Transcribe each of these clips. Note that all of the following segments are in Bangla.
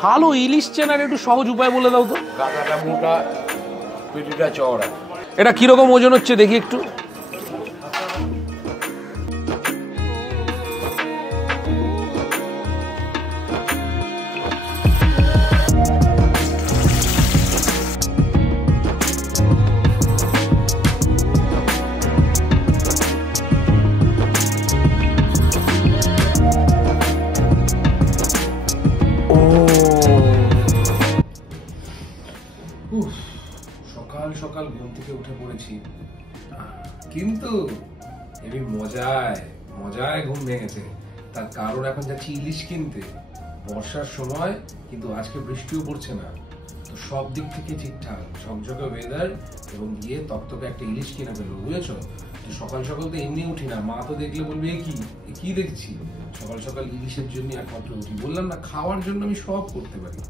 ভালো ইলিশ চেনার একটু সহজ উপায় বলে দাও তো। গাদাটা মোটা, পেটিটা চওড়া। এটা কিরকম ওজন হচ্ছে দেখি একটু। সকাল সকাল ঘুম থেকে উঠে পড়েছি, কিন্তু এমনি মজায় ঘুম ভেঙেছে। তার কারণ এখন যাচ্ছি ইলিশ কিনতে। বর্ষার সময়, কিন্তু আজকে বৃষ্টিও পড়ছে না, তো সব দিক থেকে ঠিকঠাক, ঝকঝকে ওয়েদার, এবং গিয়ে তক্তকে একটা ইলিশ কিনে ফেলবো, বুঝেছো? তো সকাল সকাল তো এমনি উঠি না, মা তো দেখলে বলবে কি দেখছি। সকাল সকাল ইলিশের জন্য একমাত্র উঠি। বললাম না, খাওয়ার জন্য আমি সব করতে পারি।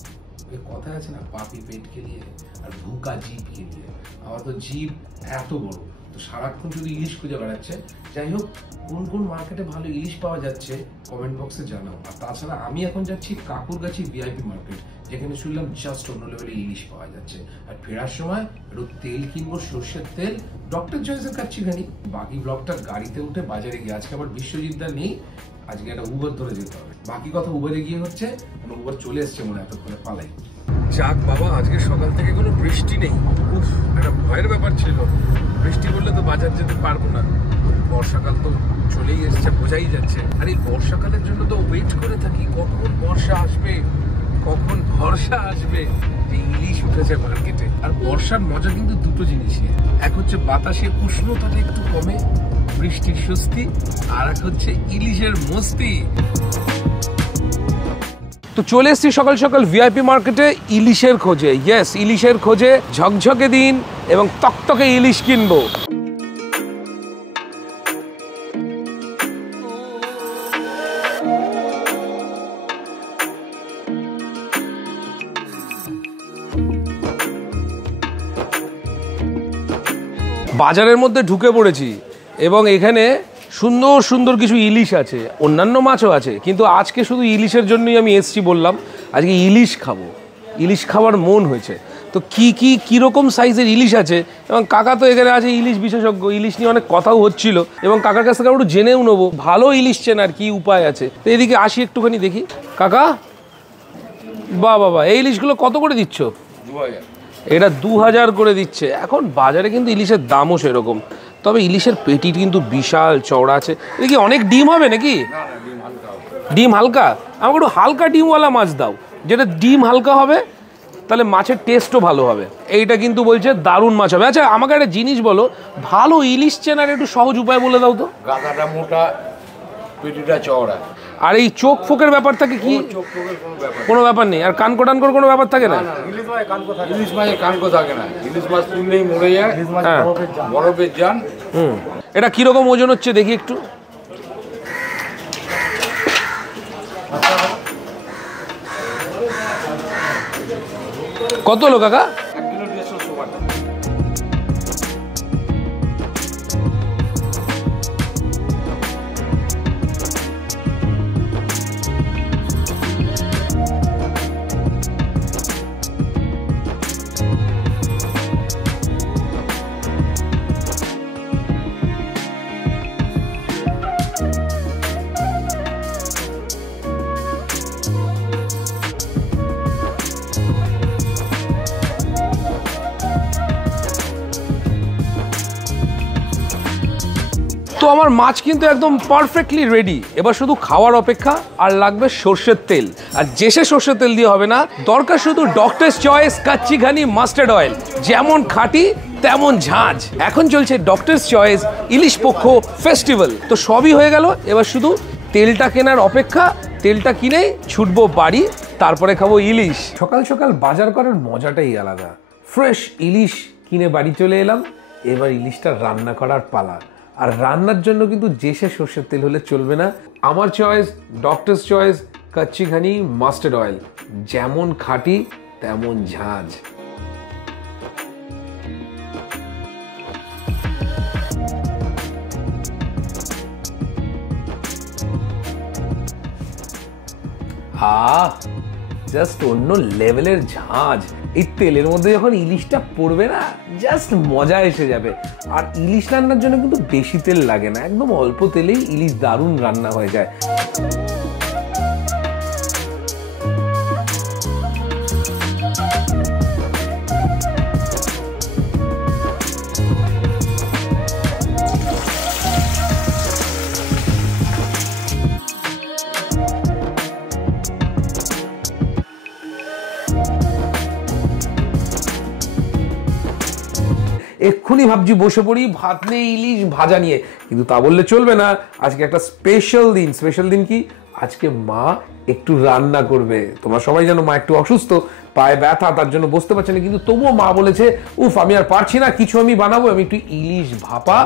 কথা আছে না, পাপি পেট খেলিয়ে আর ভুকা জিভ খেলিয়ে। আমার তো জিভ এত বড়, তো সারাক্ষণ শুধু ইলিশ খুঁজে বেড়াচ্ছে। যাই হোক, কোন মার্কেটে ভালো ইলিশ পাওয়া যাচ্ছে কমেন্ট বক্সে জানাও। আর তাছাড়া আমি এখন যাচ্ছি কাকুরগাছি ভিআইপি মার্কেট, যেখানে শুনলাম জাস্ট অন্য লেভেলে ইলিশ পাওয়া যাচ্ছে। আর ফেরার সময় একটু তেল কিনবো, সর্ষের তেল, ডক্টর চয়েসের কাচ্চিখানি। বাকি ব্লগটা গাড়িতে উঠে বাজারে গিয়ে, আজকে আবার বিশ্বজিৎদা নেই, আজকে একটা উবার ধরে যেতে হবে। বাকি কথা উবারে গিয়ে হচ্ছে, উবার চলে এসছে মনে হয়, এতক্ষণে পালাই। যাক বাবা, আজকে সকাল থেকে কোনো বৃষ্টি নেই। উফ, একটা ভয়ের ব্যাপার ছিল, বৃষ্টি পড়লে তো বাজার যেতে পারবো না। বর্ষাকাল তো চলেই এসছে, বোঝাই যাচ্ছে। আর এই বর্ষাকালের জন্য তো ওয়েট করে থাকি, কখন বর্ষা আসবে, কখন ভরসা আসবে, যে ইলিশ উঠেছে মার্কেটে। আর বর্ষার মজা কিন্তু দুটো জিনিসই, এক হচ্ছে বাতাসের উষ্ণতাটা একটু কমে, বৃষ্টির স্বস্তি, আর এক হচ্ছে ইলিশের মস্তি। তো চলে এসেছি সকাল সকাল ভিআইপি মার্কেটে ইলিশের খোঁজে। ইয়েস, ইলিশের খোঁজে, ঝকঝকে দিন এবং তকতকে ইলিশ কিনবো। বাজারের মধ্যে ঢুকে পড়েছি এবং এখানে সুন্দর সুন্দর কিছু ইলিশ আছে, অন্যান্য মাছও আছে, কিন্তু আজকে শুধু ইলিশের জন্যই আমি এসছি। বললাম আজকে ইলিশ খাবো, ইলিশ খাবার মন হয়েছে। তো কীরকম সাইজের ইলিশ আছে, এবং কাকা তো এখানে আছে ইলিশ বিশেষজ্ঞ, ইলিশ নিয়ে অনেক কথাও হচ্ছিল, এবং কাকার কাছ থেকে একটু জেনেও নেবো ভালো ইলিশ চেনার কি উপায় আছে। তো এদিকে আসি একটুখানি দেখি। কাকা, বাবা, এই ইলিশগুলো কত করে দিচ্ছ? 2000। এটা 2000 করে দিচ্ছে। এখন বাজারে কিন্তু ইলিশের দামও সেরকম, তবে ইলিশের পেটি কিন্তু বিশাল চওড়া আছে। এটা কি অনেক ডিম হবে নাকি? ডিম হালকা? আমাকে একটু হালকা ডিমওয়ালা মাছ দাও, যেটা ডিম হালকা হবে, তাহলে মাছের টেস্টও ভালো হবে। এইটা কিন্তু বলছে দারুণ মাছ হবে। আচ্ছা, আমাকে একটা জিনিস বলো, ভালো ইলিশ চেনার একটু সহজ উপায় বলে দাও তো। গাদাটা মোটা, পেটিটা চওড়া। আর এই চোখ ফোকের ব্যাপার থাকে কি? কোনো ব্যাপার নেই। আর কানকো টানকোর কোনো ব্যাপার থাকে না? ইলিশ মাছের কানকো থাকে না, ইলিশ মাছ তুললেই মরে যায়, বরফের জান। এটা কিরকম ওজন হচ্ছে দেখি একটু। কত হলো কাকা? 1 কিলো 150 সমান। তো আমার মাছ কিন্তু একদম পারফেক্টলি রেডি, এবার শুধু খাওয়ার অপেক্ষা। আর লাগবে সর্ষের তেল, আর যেসে সর্ষের তেল দিয়ে হবে না, দরকার শুধু doctors choice kachchi ghani mustard oil. যেমন খাঁটি তেমন ঝাঁঝ। এখন চলছে ডক্টরস চয়েস ইলিশ পক্ষ ফেস্টিভ্যাল। তো সবই হয়ে গেল, এবার শুধু তেলটা কেনার অপেক্ষা। তেলটা কিনেই ছুটবো বাড়ি, তারপরে খাবো ইলিশ। সকাল সকাল বাজার করার মজাটাই আলাদা। ফ্রেশ ইলিশ কিনে বাড়ি চলে এলাম, এবার ইলিশটা রান্না করার পালা। আর রান্নার জন্য কিন্তু যেসে সর্ষের তেল হলে চলবে না। আমার choice doctor's choice kachchi ghani mustard oil, যেমন খাঁটি তেমন ঝাঁঝ। জাস্ট অন্য লেভেলের ঝাঁজ। এই তেলের মধ্যে যখন ইলিশটা পড়বে না, জাস্ট মজা এসে যাবে। আর ইলিশ রান্নার জন্য কিন্তু বেশি তেল লাগে না, একদম অল্প তেলেই ইলিশ দারুণ রান্না হয়ে যায়। এক্ষুনি ভাবছি বসে পড়ি ভাত নিয়ে ইলিশ ভাজা নিয়ে, কিন্তু তা বললে চলবে না। আজকে একটা স্পেশাল দিন। স্পেশাল দিন কি? আজকে মা একটু রান্না করবে। তোমরা সবাই জানো মা একটু অসুস্থ, পায়ে ব্যথা, তার জন্য বসতে পারছে না, কিন্তু তবুও মা বলেছে উফ আমি আর পারছি না, কিছু আমি বানাবো, আমি একটু ইলিশ ভাপা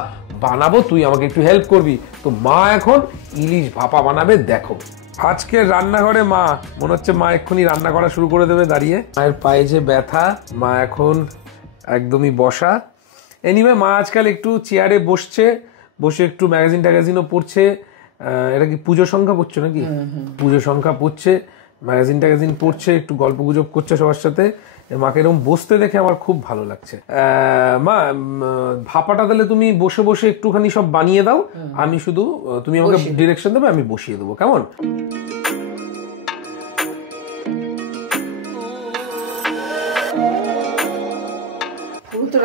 বানাবো, তুই আমাকে একটু হেল্প করবি। তো মা এখন ইলিশ ভাপা বানাবে, দেখো। আজকে রান্নাঘরে মা, মনে হচ্ছে মা এক্ষুনি রান্না করা শুরু করে দেবে দাঁড়িয়ে। মায়ের পায়ে যে ব্যথা, মা এখন একদমই বসা। এনিওয়ে মা আজকাল একটু চেয়ারে বসছে, বসে একটু ম্যাগাজিন ট্যাগাজিনও পড়ছে। এটা কি পুজো সংখ্যা পড়ছো নাকি? পুজো সংখ্যা পড়ছে, ম্যাগাজিন ট্যাগাজিন পড়ছে, একটু গল্প গুজব করছে সবার সাথে। মাকে এরকম বসতে দেখে আমার খুব ভালো লাগছে। মা ভাপাটা তাহলে তুমি বসে বসে একটুখানি সব বানিয়ে দাও, আমি শুধু তুমি আমাকে ডিরেকশন দেবে, আমি বসিয়ে দেবো, কেমন?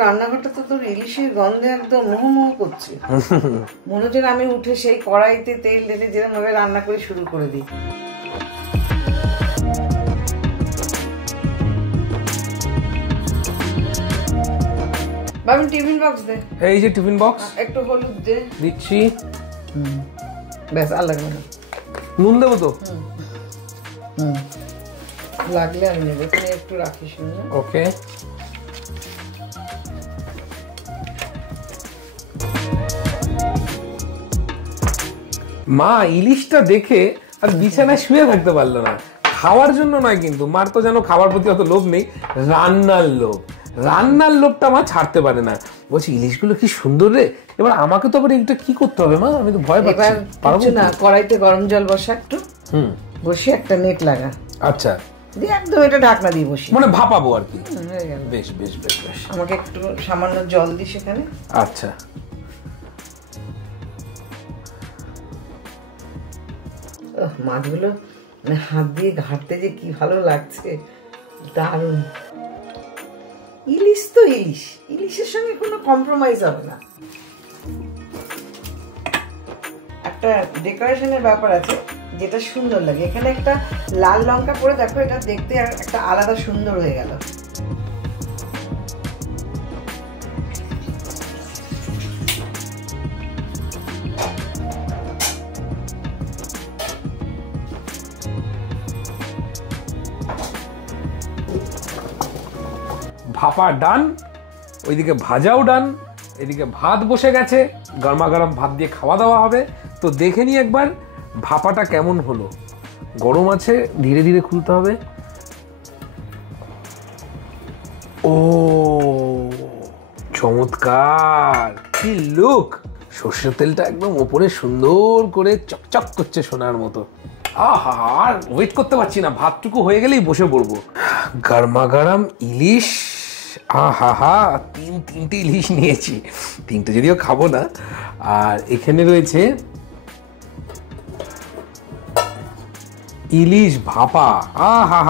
রান্নাঘরটা তো তোর ইলিশের গন্ধে একদম মোহ করছে। মনে হচ্ছে আমি উঠে সেই কড়াইতে তেল ঢেলে যেরকম ভাবে রান্না করে শুরু করে দিই। বাবু টিফিন বক্স দে। এই যে টিফিন বক্স, একটু হলুদ দে। দিচ্ছি। ব্যাস আর লাগবে না। নুন দেবো তো? লাগলে আমি নেবো, তুমি একটু রাখিস। ওকে। মা ইলিশটা দেখে আর বিছানায় শুয়ে থাকতে পারলো না। খাওয়ার জন্য নয় কিন্তু, মার তো যেন খাবার প্রতি অত লোভ নেই, রান্নার লোভ। রান্নার লোভটা মা ছাড়তে পারে না। বলছি ইলিশগুলো কি সুন্দর রে, এবার আমাকে তো আবার এটা কি করতে হবে মা? আমি তো ভয় পাচ্ছি। পারবো না। কড়াইতে গরম জল বসা একটু, বসে একটা নেট লাগা। আচ্ছা, দিয়ে একদম এটা ঢাকনা দিয়ে বসি, মানে ভাপাবো আর কি। হয়ে গেল। বেশ বেশ বেশ বেশ। আমাকে একটু সামান্য জল দিই সেখানে। আচ্ছা। মাছগুলো হাত দিয়ে ঘাটতে যে কি ভালো লাগছে, দারুণ। ইলিশ তো ইলিশ, ইলিশের সঙ্গে কোনো কম্প্রোমাইজ হবে না। একটা ডেকোরেশনের ব্যাপার আছে যেটা সুন্দর লাগে। এখানে একটা লাল লঙ্কা করে দেখো, এটা দেখতে একটা আলাদা সুন্দর হয়ে গেল। ভাপা ডান, ওইদিকে ভাজাও ডান, এদিকে ভাত বসে গেছে, গরমা গরম ভাত দিয়ে খাওয়া দাওয়া হবে। তো দেখে নি একবার ভাপাটা কেমন হলো। গরম আছে, ধীরে ধীরে খুলতে হবে। ও চমৎকার, কি লুক! সর্ষের তেলটা একদম ওপরে সুন্দর করে চকচক করছে সোনার মতো। আহা, আর ওয়েট করতে পারছি না, ভাতটুকু হয়ে গেলেই বসে পড়বো। গরমা গরম ইলিশ, আহা, তিনটে ইলিশ নিয়েছি, তিনটে যদিও খাবো না। আর এখানে রয়েছে ইলিশ ভাপা। আহা,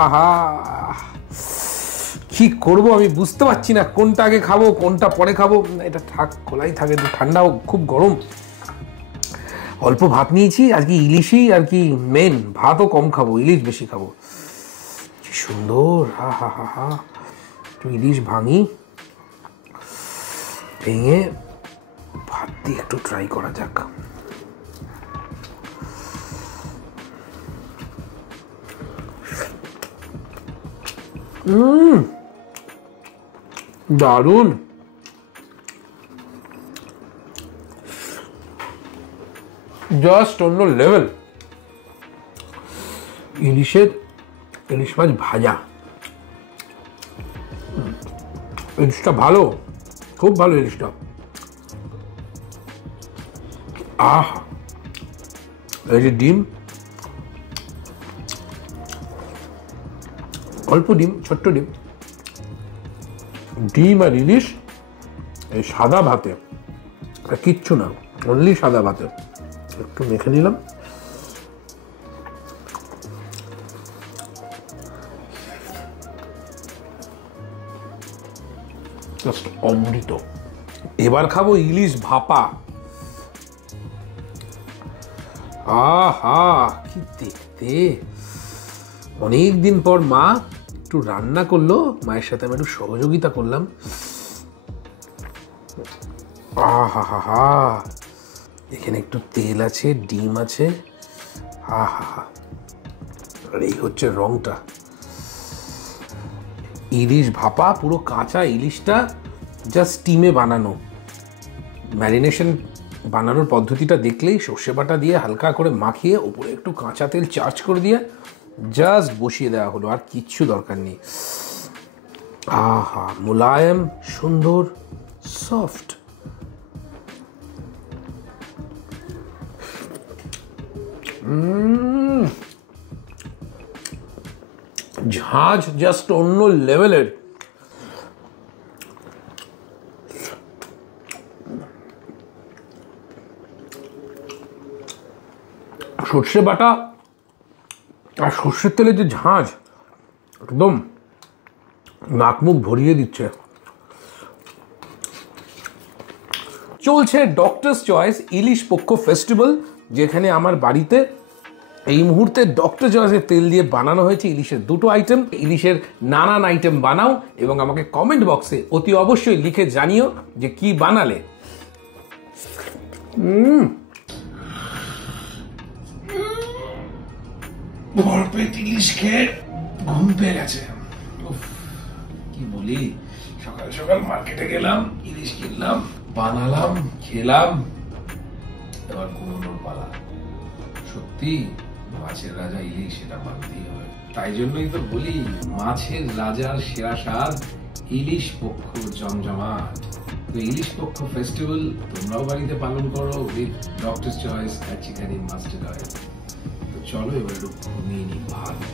কি করব আমি বুঝতে পারছি না, কোনটা আগে খাবো কোনটা পরে খাবো। এটা থাক, খোলাই থাকে, ঠান্ডাও খুব গরম। অল্প ভাত নিয়েছি আজকে, ইলিশই আর কি মেন, ভাতও কম খাবো, ইলিশ বেশি খাবো। কি সুন্দর, হা। একটু ইলিশ ভাঙি, ভেঙে ভাত দিয়ে একটু ট্রাই করা যাক। দারুণ। জাস্ট অন্য লেভেল। ইলিশ মাছ ভাজা, ইলিশটা ভালো, খুব ভালো ইলিশটা। এই যে ডিম, অল্প ডিম, ছোট্ট ডিম, ডিম আর ইলিশ এই সাদা ভাতে, কিচ্ছু না, অনলি সাদা ভাতে। একটু মেখে নিলাম। জাস্ট অমৃত। এবার খাবো ইলিশ ভাপা। আহা কি দেখতে! অনেক দিন পর মা একটু রান্না করলো, মায়ের সাথে আমি একটু সহযোগিতা করলাম। আহা হা হা, এখানে একটু তেল আছে, ডিম আছে, আহা হা। আর এই হচ্ছে রংটা। ইলিশ ভাপা, পুরো কাঁচা ইলিশটা জাস্ট স্টিমে বানানো। ম্যারিনেশন বানানোর পদ্ধতিটা দেখলেই সর্ষে বাটা দিয়ে হালকা করে মাখিয়ে উপরে একটু কাঁচা তেল চার্জ করে দিয়ে জাস্ট বসিয়ে দেওয়া হলো, আর কিচ্ছু দরকার নেই। আহা, মোলায়েম, সুন্দর, সফট। ঝাঁঝ জাস্ট অন্য লেভেলের। সর্ষে বাটা আর সর্ষের তেলের যে ঝাঁঝ, একদম নাক মুখ ভরিয়ে দিচ্ছে। চলছে ডক্টরস চয়েস ইলিশ পক্ষ ফেস্টিভ্যাল, যেখানে আমার বাড়িতে এই মুহূর্তে ডক্টর চয়েসের তেল দিয়ে বানানো হয়েছে ইলিশের দুটো আইটেম। ইলিশের নানান আইটেম বানাও এবং আমাকে কমেন্ট বক্সে অতি অবশ্যই লিখে জানিও যে কি বানালে। ভরপেট ইলিশ খেয়ে ঘুম পেয়ে গেছে। কি বলি, সকাল সকাল মার্কেটে গেলাম, ইলিশ কিনলাম, বানালাম, খেলাম, এবার ঘুমানোর পালা। সত্যি মাছের রাজা ইলিশ, সেটা মানতেই হবে। তাই জন্যই তো বলি, মাছের রাজার সেরা স্বাদ ইলিশ পক্ষ জমজমাট। তো ইলিশ পক্ষ ফেস্টিভ্যাল তোমরাও বাড়িতে পালন করো with doctor's choice kachchi ghani mustard oil. তো চলো এবার একটু ঘুমিয়ে নি ভালো।